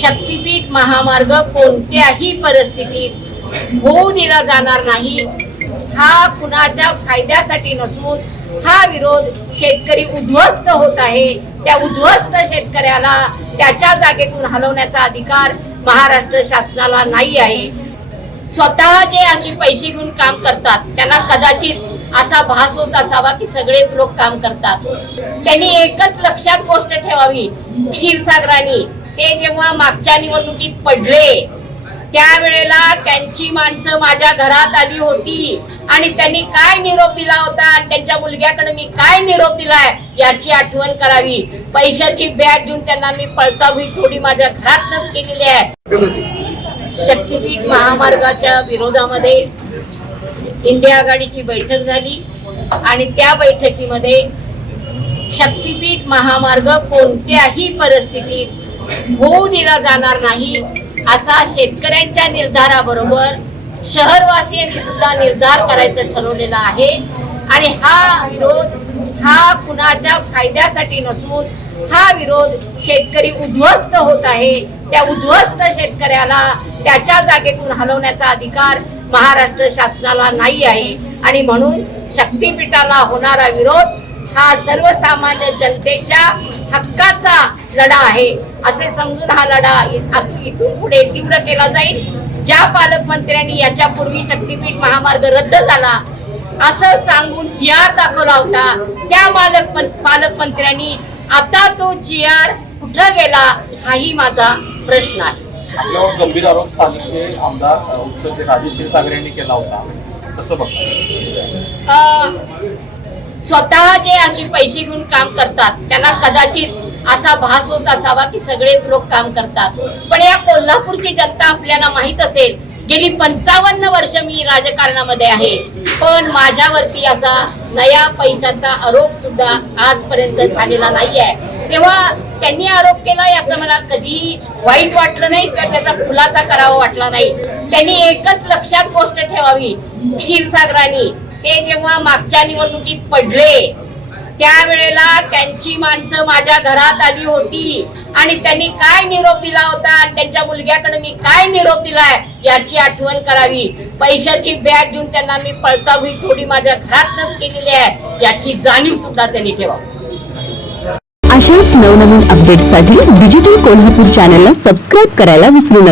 शक्तीपीठ महामार्ग कोणत्याही परिस्थितीत होऊ दिला जाणार नाही. हा कुणाच्या फायद्यासाठी नसून हा विरोध शेतकरी उद्ध्वस्त होत आहे. त्या उद्ध्वस्त शेतकऱ्याला त्याच्या जागेतून हलवण्याचा अधिकार महाराष्ट्र शासनाला नाही आहे. स्वतः जे असे पैसे घेऊन काम करतात त्यांना कदाचित असा भास होत असावा की सगळेच लोक काम करतात. त्यांनी एकच लक्षात गोष्ट ठेवावी क्षीरसागरांनी. ते जेव्हा मागच्या निवडणुकीत पडले त्यावेळेला त्यांची माणसं माझ्या घरात आली होती आणि त्यांनी काय निरोप दिला होता आणि त्यांच्या मुलग्याकडे मी काय निरोप दिलाय याची आठवण करावी. पैशाची बॅग घेऊन त्यांना मी पळतावी थोडी माझ्या घरातनच केलेली आहे. शक्तीपीठ महामार्गाच्या विरोधामध्ये इंडिया आघाडीची बैठक झाली आणि त्या बैठकीमध्ये शक्तीपीठ महामार्ग कोणत्याही परिस्थितीत होऊ दिला जाणार नाही असा शेतकऱ्यांच्या निर्धाराबरोबर शहरवासियांनी सुद्धा निर्धार करायचं ठरवलेला आहे. आणि हा विरोध हा कुणाच्या फायद्यासाठी नसून हा विरोध शेतकरी उद्ध्वस्त होत आहे. त्या उद्ध्वस्त शेतकऱ्याला त्याच्या जागेतून हलवण्याचा अधिकार महाराष्ट्र शासनाला नाही आहे. आणि म्हणून शक्तीपीठाला होणारा विरोध हा सर्वसामान्य जनतेच्या हक्काचा लढा आहे. असे समजून हा लढा इथून पुढे तीव्र केला जाईल. ज्या पालकमंत्र्यांनी याच्यापूर्वी शक्तीपीठ महामार्ग रद्द झाला असं सांगून जी आर दाखवला होता त्या पालक पालकमंत्र्यांनी आता तो जी आर कुठं गेला हाही माझा प्रश्न आहे. आपल्यावर गंभीर आरोप स्थानिकचे आमदार उत्तरचे राजेश क्षीरसागर यांनी केला होता. कसं बघता? अ, स्वतः जे असे पैसे घेऊन काम करतात. त्यांना कदाचित असा भास होत असावा की सगळेच लोक काम करतात. पण या कोल्हापूरची जनता आपल्याला माहीत असेल गेली पंचावन्न वर्ष मी राजकारणामध्ये आहे. पण माझ्यावरती असा नया पैशाचा आरोप सुद्धा आजपर्यंत झालेला नाही आहे तेव्हा त्यांनी आरोप केला याचं मला कधी वाईट वाटलं नाही किंवा त्याचा खुलासा करावा वाटला नाही. त्यांनी एकच लक्षात गोष्ट ठेवावी क्षीरसागरांनी. ते जेव्हा मागच्या निवडणुकीत पडले त्यावेळेला त्यांची माणसं माझ्या घरात आली होती. आणि त्यांनी काय निरोप दिला होता आणि त्यांच्या मुलग्याकडे मी काय निरोप दिलाय याची आठवण करावी. पैशाची बॅग घेऊन त्यांना मी पळतावी थोडी माझ्या घरातच केलेली आहे याची जाणीव सुद्धा त्यांनी ठेवावी. अशाच नवनवीन अपडेटसाठी डिजिटल कोल्हापूर चॅनलला सबस्क्राईब करायला विसरू नका.